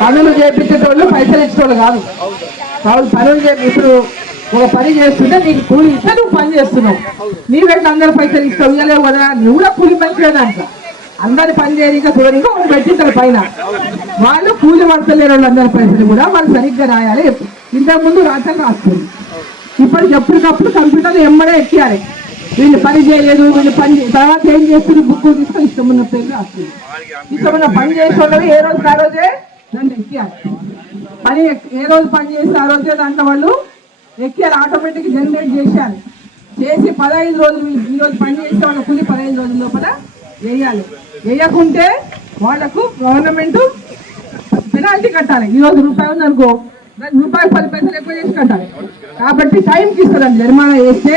పనులు చేపించేటోళ్ళు పైసలు ఇచ్చేటోళ్ళు కాదు. కాబట్టి పనులు ఇప్పుడు ఒక పని చేస్తుంటే నీకు కూలి ఇస్తే నువ్వు పని చేస్తున్నావు. నీవెట్లా అందరు పైసలు ఇస్తావు ఇవ్వలేవు కదా, నువ్వు కూడా కూలి పనిచేయదంట. అందరి పని చేయడానికి చూడడానికి వాళ్ళు పెట్టిస్తారు పైన. వాళ్ళు కూలి పడతలేరు వాళ్ళు అందరి పైసలు కూడా వాళ్ళు సరిగ్గా రాయాలి. ఇంతకుముందు రాత్రి రాస్తుంది, ఇప్పటికి ఎప్పటికప్పుడు కంప్యూటర్ ఎమ్మడే ఎక్కియాలి. వీళ్ళు పని చేయలేదు, వీళ్ళు పని తర్వాత ఏం చేస్తుంది బుక్కులు తీసుకొని ఇష్టమున్న పేరు రాస్తుంది. ఇష్టమున్న పని చేసే వాళ్ళవి ఏ రోజు ఆ రోజే దాన్ని ఎక్కియాలి. పని ఏ రోజు పని చేస్తే ఆ రోజే దాంట్లో వాళ్ళు ఎక్కియాలి. ఆటోమేటిక్ జనరేట్ చేసేయాలి. చేసి 15 రోజులు ఈరోజు పని చేస్తే వాళ్ళ కూలి 15 రోజుల లోపల వేయాలి. వేయకుంటే వాళ్లకు గవర్నమెంట్ పెనాల్టీ కట్టాలి. ఈరోజు రూపాయి ఉందనుకో, రూపాయి 10 పైసలు ఎక్కువ చేసి కట్టాలి. కాబట్టి టైంకి ఇస్తుందండి. జరిమానా వేస్తే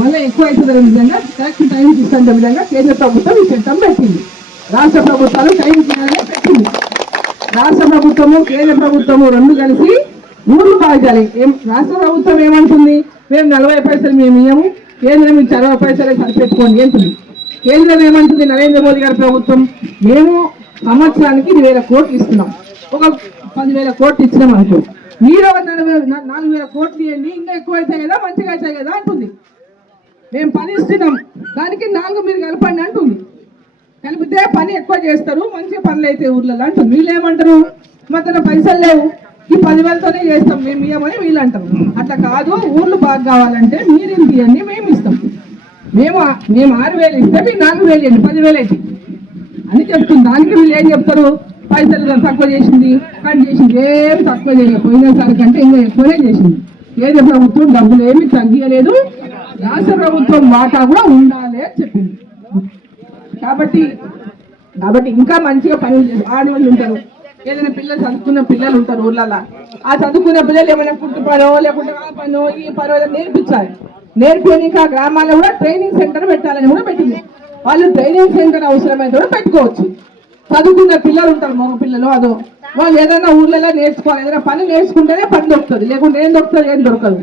మళ్ళీ ఎక్కువ అవుతుందనే విధంగా కరెక్ట్ టైంకి ఇస్తున్న విధంగా కేంద్ర ప్రభుత్వం ఈ చట్టం పెట్టింది. రాష్ట్ర ప్రభుత్వాలు టైంకి పెట్టింది. రాష్ట్ర ప్రభుత్వము కేంద్ర ప్రభుత్వము రెండు కలిసి ఊర్లు బాగాలి. రాష్ట్ర ప్రభుత్వం ఏమంటుంది, మేము 40 పైసలు మేము ఇయ్యము, కేంద్రం ఇచ్చి 60 పైసలే సరిపెట్టుకోండి అంటుంది. కేంద్రం ఏమంటుంది, నరేంద్ర మోదీ గారి ప్రభుత్వం మేము సంవత్సరానికి 1000 కోట్లు ఇస్తున్నాం. ఒక 10,000 కోట్లు ఇచ్చినాం అనుకో, మీరు 4,000 కోట్లు ఇవ్వండి, ఇంకా ఎక్కువ అవుతాయి కదా, మంచిగా అవుతాయి కదా అంటుంది. మేము పని ఇస్తున్నాం, దానికి 4 మీరు కలపండి అంటుంది. కలిపితే పని ఎక్కువ చేస్తారు, మంచిగా పనులు అయితే ఊర్లలో అంటుంది. వీళ్ళు ఏమంటారు, మా తన పైసలు లేవు, ఈ 10,000తోనే చేస్తాం మేము ఇవ్వమని వీళ్ళు అంటారు. అట్లా కాదు, ఊర్లు బాగా కావాలంటే మీరు ఇంత ఇవ్వండి, మేము ఇస్తాం. మేము 6,000 ఇస్తే మీరు 4,000 ఇవ్వండి, 10,000 అయితే అని చెప్తుంది. దానికి వీళ్ళు ఏం చెప్తారు, పైసలు తక్కువ చేసింది, కట్ చేసింది. ఏం తక్కువ చేయలేదు, పోయినసారి కంటే ఇంకా ఎక్కువనే చేసింది. కేంద్ర ప్రభుత్వం డబ్బులు ఏమి తగ్గియలేదు, రాష్ట్ర ప్రభుత్వం వాటా కూడా ఉండాలి అని చెప్పింది. కాబట్టి ఇంకా మంచిగా పనులు చేసి ఆడవాళ్ళు ఉంటారు, ఏదైనా పిల్లలు చదువుకున్న పిల్లలు ఉంటారు ఊర్లలో. ఆ చదువుకున్న పిల్లలు ఏమైనా పుట్టు పనో లేకుంటే ఆ పనో ఈ పనో నేర్పించాలి. నేర్పడానికి ఆ గ్రామాల్లో కూడా ట్రైనింగ్ సెంటర్ పెట్టాలని కూడా పెట్టింది. వాళ్ళు ట్రైనింగ్ సెంటర్ అవసరమైతే కూడా పెట్టుకోవచ్చు. చదువుకున్న పిల్లలు ఉంటారు, మగ పిల్లలు, అదో వాళ్ళు ఏదైనా ఊర్లలో నేర్చుకోవాలి. ఏదైనా పని నేర్చుకుంటేనే పని దొరుకుతుంది, లేకుంటే ఏం దొరుకుతుంది, ఏం దొరకదు.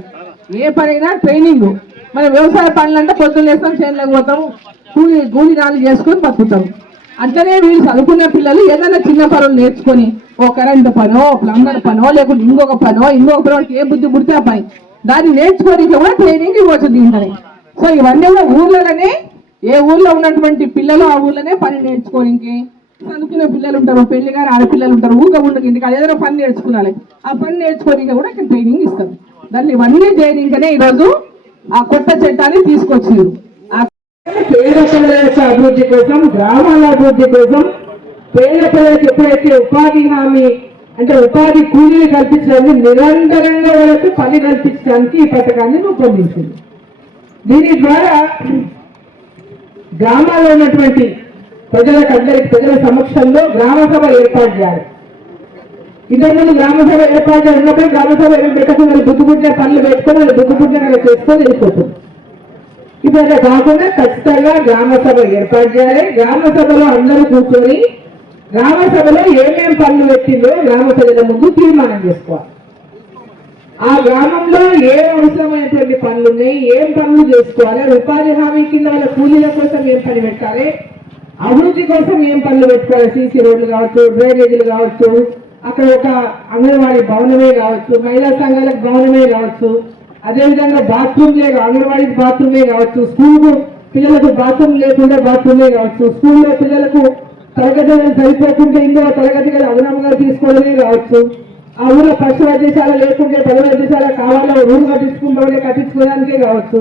ఏ పనైనా ట్రైనింగ్. మనం వ్యవసాయ పనులు అంటే పొద్దున్న వేస్తాం, చేనులకు పోతాం, కూలి నాలు చేసుకొని బతుకుతాం. అంటేనే వీళ్ళు చదువుకున్న పిల్లలు ఏదైనా చిన్న పనులు నేర్చుకొని, ఓ కరెంటు పనో, ప్లంబర్ పనో, లేకుంటే ఇంకొక పనో ఏ బుద్ధి పుడితే ఆ పని దాన్ని నేర్చుకోనికి కూడా ట్రైనింగ్ ఇవ్వచ్చు దీంట్లోనే. సో ఇవన్నీ కూడా ఊర్లలోనే, ఏ ఊర్లో ఉన్నటువంటి పిల్లలు ఆ ఊర్లోనే పని నేర్చుకోనికి. చదువుకునే పిల్లలు ఉంటారు, పెళ్లి గారు ఆడపిల్లలు ఉంటారు, ఉండదు ఇంటికి ఏదైనా పని నేర్చుకున్నాలి. ఆ పని నేర్చుకోనికి కూడా ఇక్కడ ట్రైనింగ్ ఇస్తారు. దాన్ని ఇవన్నీ చేయడానికనే ఈరోజు ఆ కొత్త చట్టాన్ని తీసుకొచ్చారు. పేద ప్రజల యొక్క అభివృద్ధి కోసం, గ్రామాల అభివృద్ధి కోసం, పేద ప్రజలకు ఎప్పుడైతే ఉపాధి హామీ అంటే ఉపాధి కూలీలు కల్పించడానికి, నిరంతరంగా వరకు పని కల్పించడానికి ఈ పథకాన్ని రూపొందించింది. దీని ద్వారా గ్రామాల్లో ఉన్నటువంటి ప్రజల సమక్షంలో గ్రామ సభ ఏర్పాటు చేయాలి. ఇంతకుముందు గ్రామ సభ ఏర్పాటు చేసినప్పుడు గ్రామ సభ ఏం పెట్టకుండా వాళ్ళు బుద్ధిపుట్టిన పనులు పెట్టుకొని వాళ్ళు బుద్ధిపుట్టిన చేసుకొని వెళ్ళిపోతుంది. ఇప్పుడు అలా కాకుండా ఖచ్చితంగా గ్రామ సభ ఏర్పాటు చేయాలి. గ్రామ సభలో అందరూ కూర్చొని గ్రామ సభలో ఏమేం పనులు పెట్టిందో గ్రామ ప్రజల ముందు తీర్మానం చేసుకోవాలి. ఆ గ్రామంలో ఏం అవసరమైనటువంటి పనులు ఉన్నాయి, ఏం పనులు చేసుకోవాలి, ఉపాధి హామీ కింద వాళ్ళ కూలీల కోసం ఏం పని పెట్టాలి, అభివృద్ధి కోసం ఏం పనులు పెట్టుకోవాలి, సీసీ రోడ్లు కావచ్చు, డ్రైనేజీలు కావచ్చు, అక్కడ ఒక అంగన్వాడీ భవనమే కావచ్చు, మహిళా సంఘాలకు భవనమే కావచ్చు, అదేవిధంగా బాత్రూమ్లే అంగన్వాడీ బాత్రూమే కావచ్చు, స్కూల్ పిల్లలకు బాత్రూమ్ లేకుండా బాత్రూమే కావచ్చు, స్కూల్లో పిల్లలకు తరగతులు సరిపోకుండా ఇంకో తరగతి గల అదనంగా తీసుకోవడమే కావచ్చు, ఆ ఊళ్ళో పశు వైద్యశాల లేకుంటే పశు వైద్యశాల కావాలో ఊరు కట్టించుకోవడానికే కావచ్చు,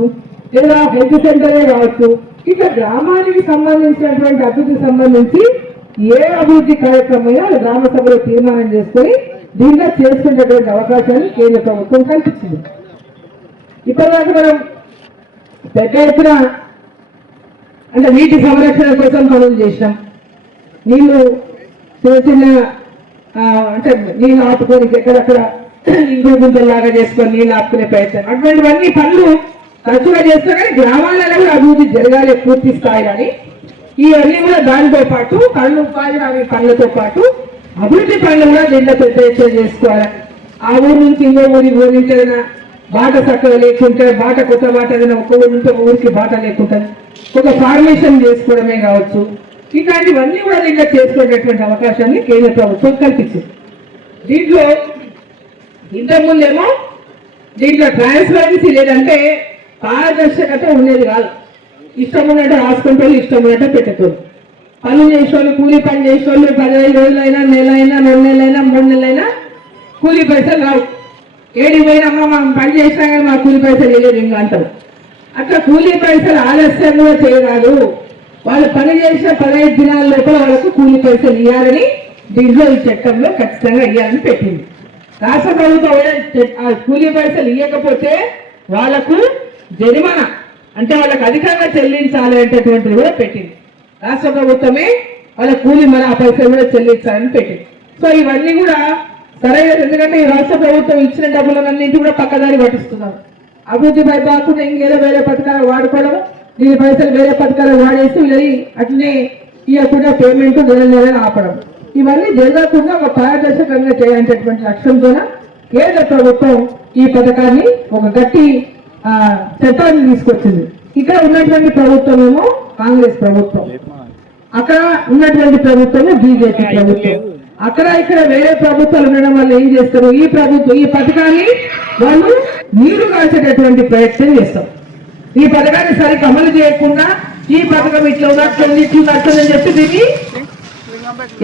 లేదా హెల్త్ సెంటరే కావచ్చు. ఇట్లా గ్రామానికి సంబంధించినటువంటి అభివృద్ధికి సంబంధించి ఏ అభివృద్ధి కార్యక్రమమైనా గ్రామ సభలో తీర్మానం చేసుకొని దీంట్లో చేసుకునేటువంటి అవకాశాన్ని కేంద్ర ప్రభుత్వం కల్పించింది. ఇప్పటిదాకా మనం పెద్ద ఎత్తున అంటే నీటి సంరక్షణ కోసం పనులు చేసినాం. నీళ్లు చిన్న చిన్న అంటే నీళ్ళు ఆపుకొని ఎక్కడెక్కడ ఇంకో గుంతల్లాగా చేసుకొని నీళ్ళు ఆపుకునే ప్రయత్నం, అటువంటివన్నీ పనులు తరచుగా చేస్తే కానీ గ్రామాలలో కూడా అభివృద్ధి జరగాలి పూర్తి స్థాయి. కానీ ఇవన్నీ కూడా దానితో పాటు పనులు ఉపాధి హామీ పనులతో పాటు అభివృద్ధి పనులు కూడా దీంట్లో పెద్ద ఎత్తున చేసుకోవాలి. ఆ ఊరు నుంచి ఇంకో ఊరి నుంచి ఏదైనా బాట చక్కగా లేకుంటే, బాట కొత్త బాట ఏదైనా ఒక్క ఊరి నుంచి ఒక ఊరికి బాట లేకుంటుంది, ఒక ఫార్మేషన్ చేసుకోవడమే కావచ్చు. ఇట్లాంటివన్నీ కూడా ఇంకా చేసుకునేటటువంటి అవకాశాన్ని కేంద్ర ప్రభుత్వం కల్పించింది. దీంట్లో ఇంతకుముందేమో దీంట్లో ట్రాన్స్పరెన్సీ లేదంటే పారదర్శకత ఉండేది కాదు. ఇష్టం ఉన్నట్టు రాసుకుంటారు, ఇష్టం ఉన్నట్టు పెట్టేటోళ్ళు. పనులు చేసేవాళ్ళు, కూలీ పని చేసేవాళ్ళు 15 రోజులైనా, నెల అయినా, 2 నెలలైనా, 3 నెలలైనా కూలీ పైసలు రావు. ఏడికి పోయినమ్మా మనం పని చేసినా కానీ మా కూలీ పైసలు వేయలేదు ఇంకా అంటారు. అట్లా కూలీ పైసలు ఆలస్యం కూడా చేయరాదు. వాళ్ళు పని చేసిన 15 దినాల లోపల వాళ్ళకు కూలీ పైసలు ఇవ్వాలని దీంట్లో ఈ చట్టంలో ఖచ్చితంగా ఇవ్వాలని పెట్టింది. రాష్ట్ర ప్రభుత్వం కూలీ పైసలు ఇవ్వకపోతే వాళ్లకు జరిమానా అంటే వాళ్ళకి అధికంగా చెల్లించాలి అనేటటువంటిది కూడా పెట్టింది. రాష్ట్ర ప్రభుత్వమే వాళ్ళ కూలీ మన ఆ పైసలు కూడా చెల్లించాలని పెట్టింది. సో ఇవన్నీ కూడా సరైనది. ఎందుకంటే ఈ రాష్ట్ర ప్రభుత్వం ఇచ్చిన డబ్బులన్నింటి కూడా పక్కదారి పట్టిస్తున్నారు. అభివృద్ధి కాకుండా ఇంకేదో వేరే పథకాలు వాడుకోవడం, దీని పైసలు వేరే పథకాలు వాడేసి వీళ్ళని అట్లనే ఇవ్వకుండా పేమెంట్ నెల ఆపడం, ఇవన్నీ జరగకుండా ఒక పారదర్శకంగా చేయాలనేటటువంటి లక్ష్యంతో కేంద్ర ప్రభుత్వం ఈ పథకాన్ని ఒక గట్టి చట్టాన్ని తీసుకొచ్చింది. ఇక్కడ ఉన్నటువంటి ప్రభుత్వం ఏమో కాంగ్రెస్ ప్రభుత్వం, అక్కడ ఉన్నటువంటి ప్రభుత్వము బీజేపీ ప్రభుత్వం. అక్కడ ఇక్కడ వేరే ప్రభుత్వాలు ఉండడం వల్ల ఏం చేస్తారు, ఈ పథకాన్ని వాళ్ళు నీరు కాల్చేటటువంటి ప్రయత్నం చేస్తారు. ఈ పథకాన్ని సరిగ్గా అమలు చేయకుండా ఈ పథకం ఇట్లా ఉన్నట్టుందని చెప్పి దీన్ని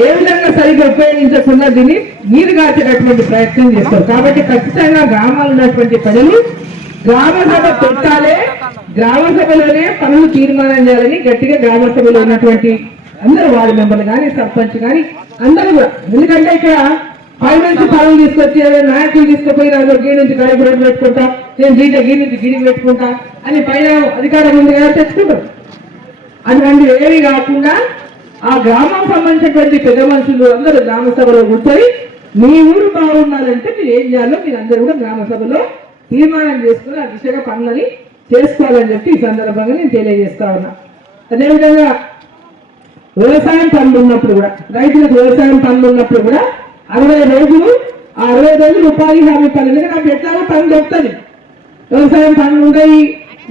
ఏ విధంగా సరిగ్గా ఉపయోగించకుండా దీన్ని నీరు కాల్చేటటువంటి ప్రయత్నం చేస్తారు. కాబట్టి ఖచ్చితంగా గ్రామాలు ఉన్నటువంటి ప్రజలు గ్రామ సభ పెట్టాలి, గ్రామ సభలోనే పనులు తీర్మానం చేయాలని గట్టిగా గ్రామ సభలో ఉన్నటువంటి అందరూ వార్డు మెంబర్లు కానీ, సర్పంచ్ కానీ అందరూ కూడా. ఎందుకంటే ఇక్కడ పై నుంచి పనులు తీసుకొచ్చి నాయకులు తీసుకుపోయి గీ నుంచి గడి రోడ్డు పెట్టుకుంటా, నేను గీ నుంచి గిడికి పెట్టుకుంటా అని పైన అధికారం ఉంది కదా తెచ్చుకుంటారు. అటువంటి ఏవి కాకుండా ఆ గ్రామం సంబంధించినటువంటి పెద్ద మనుషులు అందరూ గ్రామ సభలో కూర్చొని మీ ఊరు బాగుండాలంటే మీరు ఏం చేయాలో మీరు అందరూ కూడా గ్రామ సభలో తీర్మానం చేసుకుని ఆ దిశగా పనులని చేసుకోవాలని చెప్పి ఈ సందర్భంగా నేను తెలియజేస్తా ఉన్నా. అదేవిధంగా వ్యవసాయం పనులు ఉన్నప్పుడు కూడా, రైతులకు వ్యవసాయం పనులు ఉన్నప్పుడు కూడా 60 రోజులు, ఆ 60 రోజులు ఉపాధి హామీ పనులు. నాకు ఎట్లాగో పని దొరుకుతుంది, వ్యవసాయం పనులు ఉంటాయి,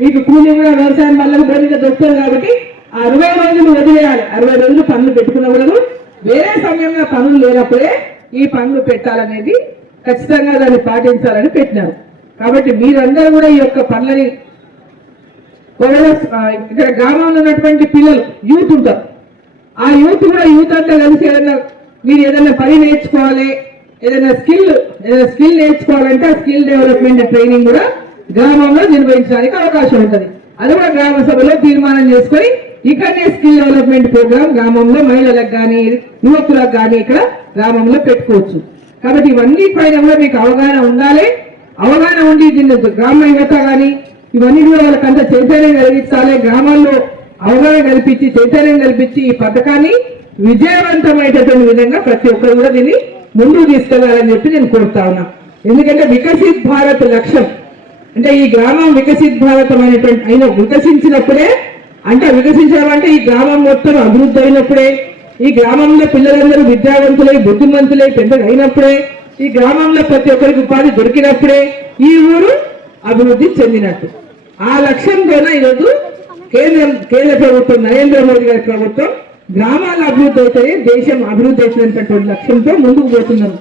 మీకు కూలీ కూడా వ్యవసాయం పనులకు బయట దొరుకుతుంది. కాబట్టి ఆ 60 రోజులు వదిలేయాలి. 60 రోజులు పనులు పెట్టుకున్నప్పుడు వేరే సమయంలో పనులు లేనప్పుడే ఈ పనులు పెట్టాలనేది ఖచ్చితంగా దాన్ని పాటించాలని పెట్టినారు. కాబట్టి మీరందరూ కూడా ఈ యొక్క పనులని ఇక్కడ గ్రామంలో ఉన్నటువంటి పిల్లలు యూత్ ఉంటారు, ఆ యూత్ అంతా కలిసి మీరు ఏదైనా పని నేర్చుకోవాలి, ఏదైనా స్కిల్ నేర్చుకోవాలంటే ఆ స్కిల్ డెవలప్మెంట్ ట్రైనింగ్ కూడా గ్రామంలో నిర్వహించడానికి అవకాశం ఉంటుంది. అది కూడా గ్రామ సభలో తీర్మానం చేసుకొని ఇక్కడనే స్కిల్ డెవలప్మెంట్ ప్రోగ్రామ్ గ్రామంలో మహిళలకు కానీ యువకులకు కానీ ఇక్కడ గ్రామంలో పెట్టుకోవచ్చు. కాబట్టి ఇవన్నీ పైన కూడా మీకు అవగాహన ఉండాలి. అవగాహన ఉండి దీన్ని గ్రామ యువత కానీ ఇవన్నీ కూడా వాళ్ళకంతా చైతన్యం కలిగించాలి. గ్రామాల్లో అవగాహన కల్పించి చైతన్యం కల్పించి ఈ పథకాన్ని విజయవంతమైనటువంటి విధంగా ప్రతి ఒక్కరు కూడా దీన్ని ముందుకు తీసుకెళ్లాలని చెప్పి నేను కోరుతా ఉన్నా. ఎందుకంటే వికసిత్ భారత్ లక్ష్యం అంటే ఈ గ్రామం వికసిత్ భారతం అనేటువంటి వికసించినప్పుడే, అంటే వికసించాలంటే ఈ గ్రామం మొత్తం అభివృద్ధి అయినప్పుడే, ఈ గ్రామంలో పిల్లలందరూ విద్యావంతులై బుద్ధిమంతులై పెద్దగా అయినప్పుడే, ఈ గ్రామంలో ప్రతి ఒక్కరికి ఉపాధి దొరికినప్పుడే ఈ ఊరు అభివృద్ధి చెందినట్టు. ఆ లక్ష్యంతోనే ఈరోజు కేంద్ర ప్రభుత్వం నరేంద్ర మోదీ గారి ప్రభుత్వం గ్రామాల అభివృద్ధి అవుతాయి, దేశం అభివృద్ధి అవుతున్నటువంటి లక్ష్యంతో ముందుకు పోతున్నారు.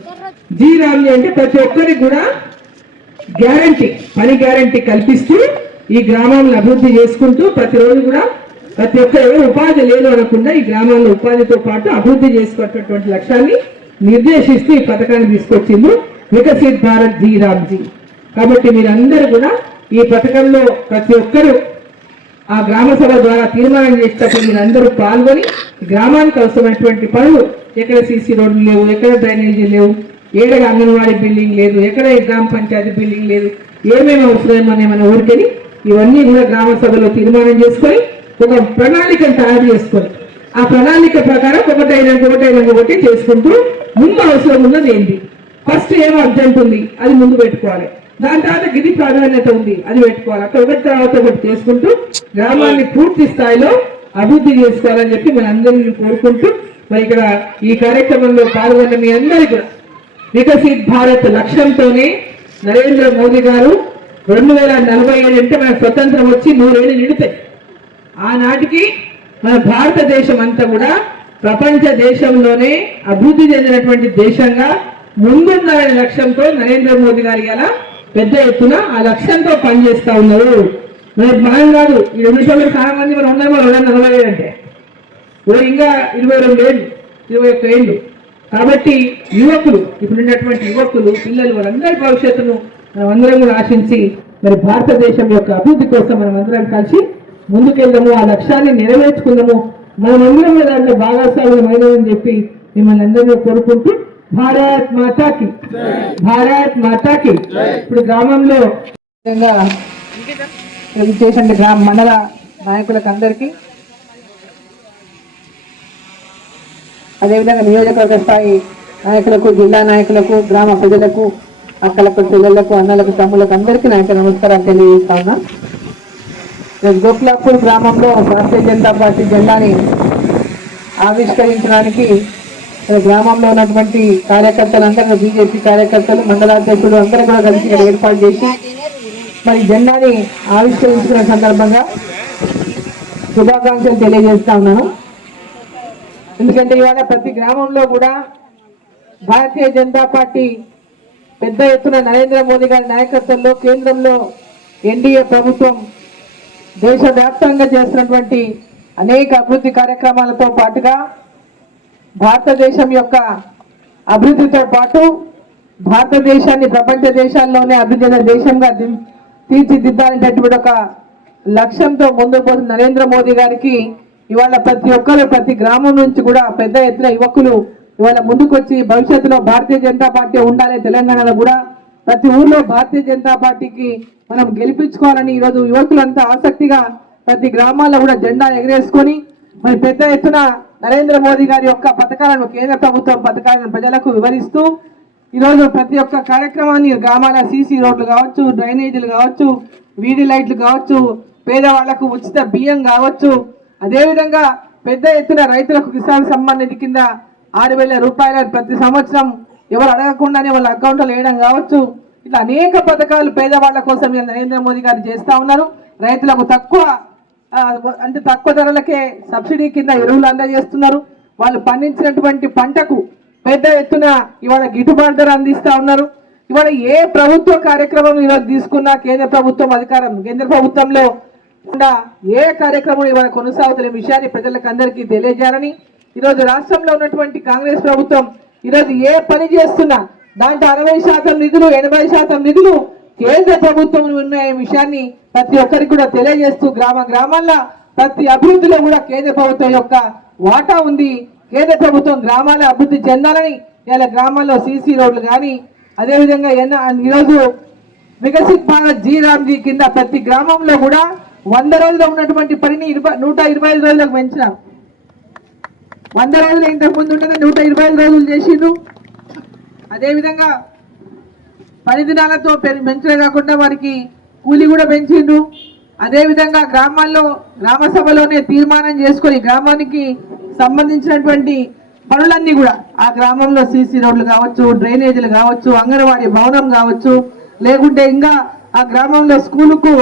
జీరామ్జీ అంటే ప్రతి ఒక్కరికి కూడా పని గ్యారంటీ కల్పిస్తూ ఈ గ్రామాలను అభివృద్ధి చేసుకుంటూ ప్రతిరోజు కూడా ప్రతి ఒక్కరు ఉపాధి లేదు అనకుండా ఈ గ్రామాల్లో ఉపాధితో పాటు అభివృద్ధి చేసుకున్నటువంటి లక్ష్యాన్ని నిర్దేశిస్తూ ఈ పథకాన్ని తీసుకొచ్చింది వికసిత్ భారత్ జీరామ్జీ. కాబట్టి మీరందరూ కూడా ఈ పథకంలో ప్రతి ఒక్కరూ ఆ గ్రామ సభ ద్వారా తీర్మానం చేసేటప్పుడు మీరందరూ పాల్గొని గ్రామానికి అవసరమైనటువంటి పనులు, ఎక్కడ సీసీ రోడ్లు లేవు, ఎక్కడ డ్రైనేజీ లేవు, ఏడగా అంగన్వాడీ బిల్డింగ్ లేదు, ఎక్కడ గ్రామ పంచాయతీ బిల్డింగ్ లేదు, ఏమేమి అవసరమేమో ఊరికని ఇవన్నీ కూడా గ్రామ సభలో తీర్మానం చేసుకొని ఒక ప్రణాళికను తయారు చేసుకొని ఆ ప్రణాళిక ప్రకారం ఒకటి చేసుకుంటూ ముందు అవసరం ఉన్నది ఏంటి, ఫస్ట్ ఏం అర్జెంట్ ఉంది అది ముందు పెట్టుకోవాలి, దాని తర్వాత గిరి ప్రాధాన్యత ఉంది అది పెట్టుకోవాలి. అక్కడ ఒకటి తర్వాత ఒకటి చేసుకుంటూ గ్రామాన్ని పూర్తి స్థాయిలో అభివృద్ధి చేసుకోవాలని చెప్పి మన అందరినీ కోరుకుంటూ మరి ఇక్కడ ఈ కార్యక్రమంలో పాల్గొన్న మీ అందరికీ వికసిత్ భారత్ లక్ష్యంతోనే నరేంద్ర మోదీ గారు 2047 అంటే మన స్వతంత్రం వచ్చి 3 ఏళ్ళు నిండుతాయి. ఆనాటికి మన భారతదేశం అంతా కూడా ప్రపంచ దేశంలోనే అభివృద్ధి చెందినటువంటి దేశంగా ముందుండాలనే లక్ష్యంతో నరేంద్ర మోదీ గారు ఇలా పెద్ద ఎత్తున ఆ లక్ష్యంతో పనిచేస్తా ఉన్నారు. మనం కాదు, ఈ 2 సంవత్సరాలు చాలా మంది మనం ఉన్నామో 240 అంటే ఇంకా 22 ఏళ్ళు 21 ఏళ్ళు. కాబట్టి యువకులు, ఇప్పుడున్నటువంటి యువకులు, పిల్లలు, వారందరి భవిష్యత్తును మనమందరం కూడా ఆశించి మరి భారతదేశం యొక్క అభివృద్ధి కోసం మనం అందరం కలిసి ముందుకెళ్దాము, ఆ లక్ష్యాన్ని నెరవేర్చుకుందాము, మనమందరం దాంట్లో భాగస్వామ్యమైనదని చెప్పి మిమ్మల్ని అందరినీ కోరుకుంటూ భారత్ మాతాకి, భారత్ మాతాకి. ఇప్పుడు గ్రామంలో చేసిన గ్రామ మండల నాయకులకు అందరికీ, అదేవిధంగా నియోజకవర్గ స్థాయి నాయకులకు, జిల్లా నాయకులకు, గ్రామ ప్రజలకు, అక్కలకు, చెల్లెళ్లకు, అన్నలకు, తమ్ములకు అందరికీ నాయక నమస్కారాలు తెలియజేస్తా ఉన్నా. గోకులాపూర్ గ్రామంలో భారతీయ జనతా పార్టీ జెండాని ఆవిష్కరించడానికి గ్రామంలో ఉన్నటువంటి కార్యకర్తలందరూ, బీజేపీ కార్యకర్తలు, మండలాధ్యక్షులు అందరూ కూడా కలిసి ఇక్కడ ఏర్పాటు చేసి మరి జెండాని ఆవిష్కరించుకున్న సందర్భంగా శుభాకాంక్షలు తెలియజేస్తా ఉన్నాను. ఎందుకంటే ఇవాళ ప్రతి గ్రామంలో కూడా భారతీయ జనతా పార్టీ పెద్ద ఎత్తున నరేంద్ర మోదీ గారి నాయకత్వంలో కేంద్రంలో ఎన్డీఏ ప్రభుత్వం దేశవ్యాప్తంగా చేస్తున్నటువంటి అనేక అభివృద్ధి కార్యక్రమాలతో పాటుగా భారతదేశం యొక్క అభివృద్ధితో పాటు భారతదేశాన్ని ప్రపంచ దేశాల్లోనే అభివృద్ధి దేశంగా తీర్చిదిద్దాలనేటటువంటి ఒక లక్ష్యంతో ముందుకు పోతున్న నరేంద్ర మోదీ గారికి ఇవాళ ప్రతి ఒక్కరు, ప్రతి గ్రామం నుంచి కూడా పెద్ద ఎత్తున యువకులు ఇవాళ ముందుకొచ్చి భవిష్యత్తులో భారతీయ జనతా పార్టీ ఉండాలి, తెలంగాణలో కూడా ప్రతి ఊర్లో భారతీయ జనతా పార్టీకి మనం గెలిపించుకోవాలని ఈరోజు యువకులంతా ఆసక్తిగా ప్రతి గ్రామాల్లో కూడా జెండా ఎగరేసుకొని మరి పెద్ద ఎత్తున నరేంద్ర మోదీ గారి యొక్క పథకాలను, కేంద్ర ప్రభుత్వం పథకాలను ప్రజలకు వివరిస్తూ ఈరోజు ప్రతి ఒక్క కార్యక్రమాన్ని గ్రామాల సీసీ రోడ్లు కావచ్చు, డ్రైనేజీలు కావచ్చు, వీధి లైట్లు కావచ్చు, పేదవాళ్లకు ఉచిత బియ్యం కావచ్చు, అదేవిధంగా పెద్ద ఎత్తున రైతులకు కిసాన్ సమ్మాన్ నిధి కింద 6,000 రూపాయలు ప్రతి సంవత్సరం ఎవరు అడగకుండానే వాళ్ళ అకౌంట్లో వేయడం కావచ్చు, ఇట్లా అనేక పథకాలు పేదవాళ్ల కోసం నరేంద్ర మోదీ గారు చేస్తా ఉన్నారు. రైతులకు తక్కువ ధరలకే సబ్సిడీ కింద ఎరువులు అందజేస్తున్నారు. వాళ్ళు పండించినటువంటి పంటకు పెద్ద ఎత్తున ఇవాళ గిట్టుబాటు ధర అందిస్తా ఉన్నారు. ఇవాళ ఏ ప్రభుత్వ కార్యక్రమం ఈరోజు తీసుకున్నా కేంద్ర ప్రభుత్వంలో ఏ కార్యక్రమం ఇవాళ కొనసాగుతున్న విషయాన్ని ప్రజలకు అందరికీ తెలియజేయాలని ఈరోజు రాష్ట్రంలో ఉన్నటువంటి కాంగ్రెస్ ప్రభుత్వం ఈరోజు ఏ పని చేస్తున్నా దాంట్లో 60% నిధులు, 80% నిధులు కేంద్ర ప్రభుత్వం ఉన్న విషయాన్ని ప్రతి ఒక్కరికి కూడా తెలియజేస్తూ గ్రామాల్లో ప్రతి అభివృద్ధిలో కూడా కేంద్ర ప్రభుత్వం యొక్క వాటా ఉంది. కేంద్ర ప్రభుత్వం గ్రామాల అభివృద్ధి చెందాలని ఇలా గ్రామాల్లో సీసీ రోడ్లు కానీ, అదేవిధంగా ఈరోజు వికసిత్ భారత్ జీ కింద ప్రతి గ్రామంలో కూడా 100 రోజులు ఉన్నటువంటి పనిని 125 రోజులకు పెంచినాం. 100 రోజులు ఇంతకు ముందు ఉండగా 125 రోజులు చేసిండ్రు. అదేవిధంగా 10 దినాలతో పెంచడే కాకుండా వారికి కూలి కూడా పెంచిండ్రు. అదేవిధంగా గ్రామాల్లో గ్రామసభలోనే తీర్మానం చేసుకొని గ్రామానికి సంబంధించినటువంటి పనులన్నీ కూడా ఆ గ్రామంలో సీసీ రోడ్లు కావచ్చు, డ్రైనేజీలు కావచ్చు, అంగన్వాడీ భవనం కావచ్చు, లేకుంటే ఇంకా ఆ గ్రామంలో స్కూలుకు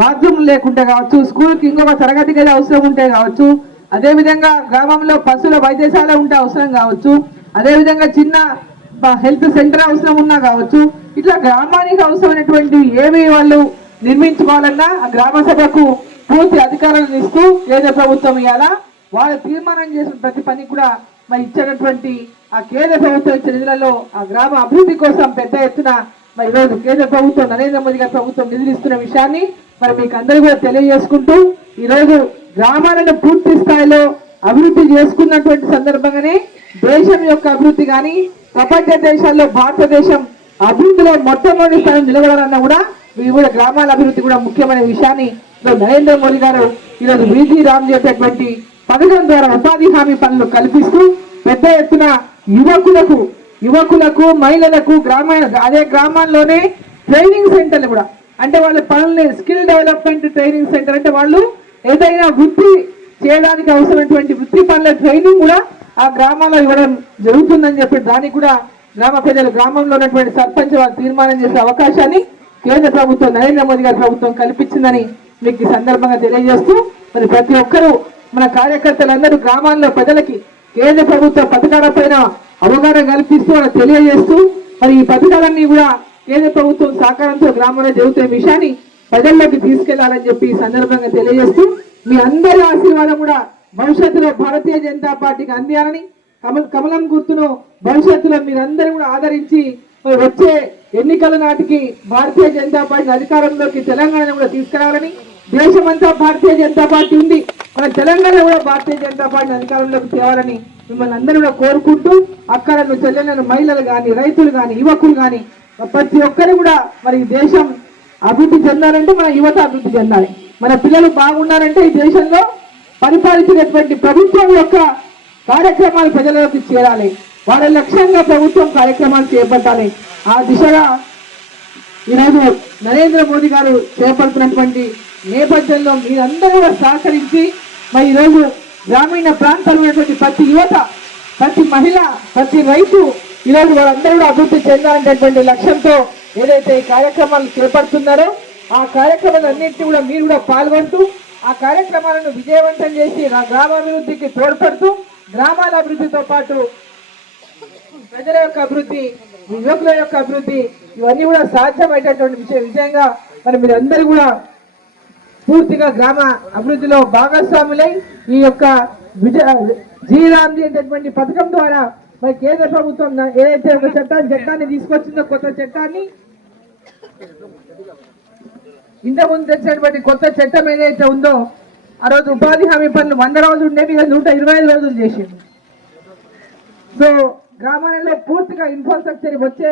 బాత్రూమ్ లేకుంటే కావచ్చు, స్కూల్కి ఇంకొక తరగతి గది అవసరం ఉంటే కావచ్చు, అదేవిధంగా గ్రామంలో పశువుల వైద్యశాల ఉంటే అవసరం కావచ్చు, అదేవిధంగా చిన్న హెల్త్ సెంటర్ అవసరం ఉన్నా కావచ్చు, ఇట్లా గ్రామానికి అవసరమైనటువంటి ఏవి వాళ్ళు నిర్మించుకోవాలన్నా ఆ గ్రామ సభకు పూర్తి అధికారాలను ఇస్తూ కేంద్ర ప్రభుత్వం ఇవాళ వాళ్ళు తీర్మానం చేసిన ప్రతి పని కూడా మరి ఇచ్చినటువంటి ఆ కేంద్ర ప్రభుత్వం ఇచ్చిన నిధులలో ఆ గ్రామ అభివృద్ధి కోసం పెద్ద ఎత్తున మరి ఈరోజు కేంద్ర ప్రభుత్వం నరేంద్ర మోదీ గారి ప్రభుత్వం నిధులు ఇస్తున్న విషయాన్ని మరి మీకు అందరూ కూడా తెలియజేసుకుంటూ ఈరోజు గ్రామాలను పూర్తి స్థాయిలో అభివృద్ధి చేసుకున్నటువంటి సందర్భంగానే దేశం యొక్క అభివృద్ధి కానీ ప్రపంచ దేశాల్లో భారతదేశం అభివృద్ధిలో మొట్టమొదటి స్థానం నిలబడాలన్నా కూడా ఇవి కూడా గ్రామాల అభివృద్ధి కూడా ముఖ్యమైన విషయాన్ని నరేంద్ర మోదీ గారు ఈరోజు బీజీ రామ్ చెప్పేటువంటి పథకం ద్వారా ఉపాధి హామీ పనులు కల్పిస్తూ పెద్ద ఎత్తున యువకులకు మహిళలకు అదే గ్రామాల్లోనే ట్రైనింగ్ సెంటర్లు కూడా, అంటే వాళ్ళ పనుల్ని స్కిల్ డెవలప్మెంట్ ట్రైనింగ్ సెంటర్, అంటే వాళ్ళు ఏదైనా వృత్తి చేయడానికి అవసరమైనటువంటి వృత్తి పనుల ట్రైనింగ్ కూడా ఆ గ్రామాల్లో ఇవ్వడం జరుగుతుందని చెప్పి దానికి కూడా గ్రామ ప్రజలు, గ్రామంలో ఉన్నటువంటి సర్పంచ్ వాళ్ళు తీర్మానం చేసే అవకాశాన్ని కేంద్ర ప్రభుత్వం నరేంద్ర మోదీ గారి ప్రభుత్వం కల్పించిందని మీకు ఈ సందర్భంగా తెలియజేస్తూ మరి ప్రతి ఒక్కరూ మన కార్యకర్తలందరూ గ్రామాల్లో ప్రజలకి కేంద్ర ప్రభుత్వ పథకాలపైన అవగాహన కల్పిస్తూ తెలియజేస్తూ మరి ఈ పథకాలన్నీ కూడా కేంద్ర ప్రభుత్వం సహకారంతో గ్రామంలో జరుగుతున్న విషయాన్ని ప్రజల్లోకి తీసుకెళ్లాలని చెప్పి ఈ సందర్భంగా తెలియజేస్తూ మీ అందరి ఆశీర్వాదం కూడా భవిష్యత్తులో భారతీయ జనతా పార్టీకి అందియాలని కమలం గుర్తును భవిష్యత్తులో మీరందరూ కూడా ఆదరించి వచ్చే ఎన్నికల నాటికి భారతీయ జనతా పార్టీ అధికారంలోకి తెలంగాణ కూడా తీసుకురావాలని దేశమంతా భారతీయ జనతా పార్టీ ఉంది మన తెలంగాణ కూడా భారతీయ జనతా పార్టీ అధికారంలోకి తేవాలని మిమ్మల్ని అందరూ కూడా కోరుకుంటూ అక్కలను చెల్లెలను మహిళలు కానీ రైతులు కానీ యువకులు కానీ ప్రతి ఒక్కరు కూడా మరి దేశం అభివృద్ధి చెందాలంటే మన యువత అభివృద్ధి చెందాలి మన పిల్లలు బాగున్నారంటే ఈ దేశంలో పరిపాలించినటువంటి ప్రభుత్వం యొక్క కార్యక్రమాలు ప్రజలలోకి చేరాలి వాళ్ళ లక్ష్యంగా ప్రభుత్వం కార్యక్రమాలు చేపట్టాలి ఆ దిశగా ఈరోజు నరేంద్ర మోదీ గారు చేపడుతున్నటువంటి నేపథ్యంలో మీరందరూ కూడా సహకరించి మరి ఈరోజు గ్రామీణ ప్రాంతాల్లో ఉన్నటువంటి ప్రతి యువత ప్రతి మహిళ ప్రతి రైతు ఈరోజు వాళ్ళందరూ కూడా అభివృద్ధి చెందాలనేటువంటి లక్ష్యంతో ఏదైతే ఈ కార్యక్రమాలు చేపడుతున్నారో ఆ కార్యక్రమాలన్నింటినీ కూడా మీరు కూడా పాల్గొంటూ ఆ కార్యక్రమాలను విజయవంతం చేసి గ్రామాభివృద్ధికి తోడ్పడుతూ గ్రామాల అభివృద్ధితో పాటు ప్రజల యొక్క అభివృద్ధి యువకుల యొక్క అభివృద్ధి ఇవన్నీ కూడా సాధ్యమైనటువంటి విషయంగా మరి మీరందరూ కూడా పూర్తిగా గ్రామ అభివృద్ధిలో భాగస్వాములై ఈ యొక్క జీరాంజీ అనేటువంటి పథకం ద్వారా మరి కేంద్ర ప్రభుత్వం ఏదైతే ఒక చట్టాన్ని తీసుకొచ్చిందో కొత్త చట్టాన్ని ఇంతకుముందు తెచ్చినటువంటి కొత్త చట్టం ఏదైతే ఉందో ఆ రోజు ఉపాధి హామీ పనులు 100 రోజులు ఉండేవి 125 రోజులు చేసింది. సో గ్రామాలలో పూర్తిగా ఇన్ఫ్రాస్ట్రక్చర్ వచ్చే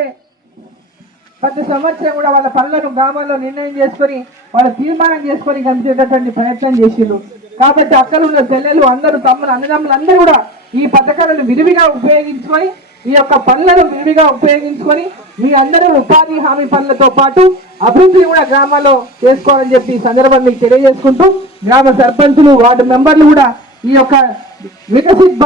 ప్రతి సంవత్సరం కూడా వాళ్ళ పనులను గ్రామాల్లో నిర్ణయం చేసుకొని వాళ్ళ తీర్మానం చేసుకొని కనిపించేటటువంటి ప్రయత్నం చేసిండ్రు. కాబట్టి అక్కలున్న చెల్లెలు అందరూ తమ్ములు అన్నదమ్ములు అందరూ కూడా ఈ పథకాలను విరివిగా ఉపయోగించుకొని ఈ యొక్క పనులను విరివిగా ఉపయోగించుకొని మీ అందరూ ఉపాధి హామీ పనులతో పాటు అభివృద్ధిని కూడా గ్రామాల్లో చేసుకోవాలని చెప్పి ఈ సందర్భం మీకు తెలియజేసుకుంటూ గ్రామ సర్పంచులు వార్డు మెంబర్లు కూడా ఈ యొక్క వికసిత్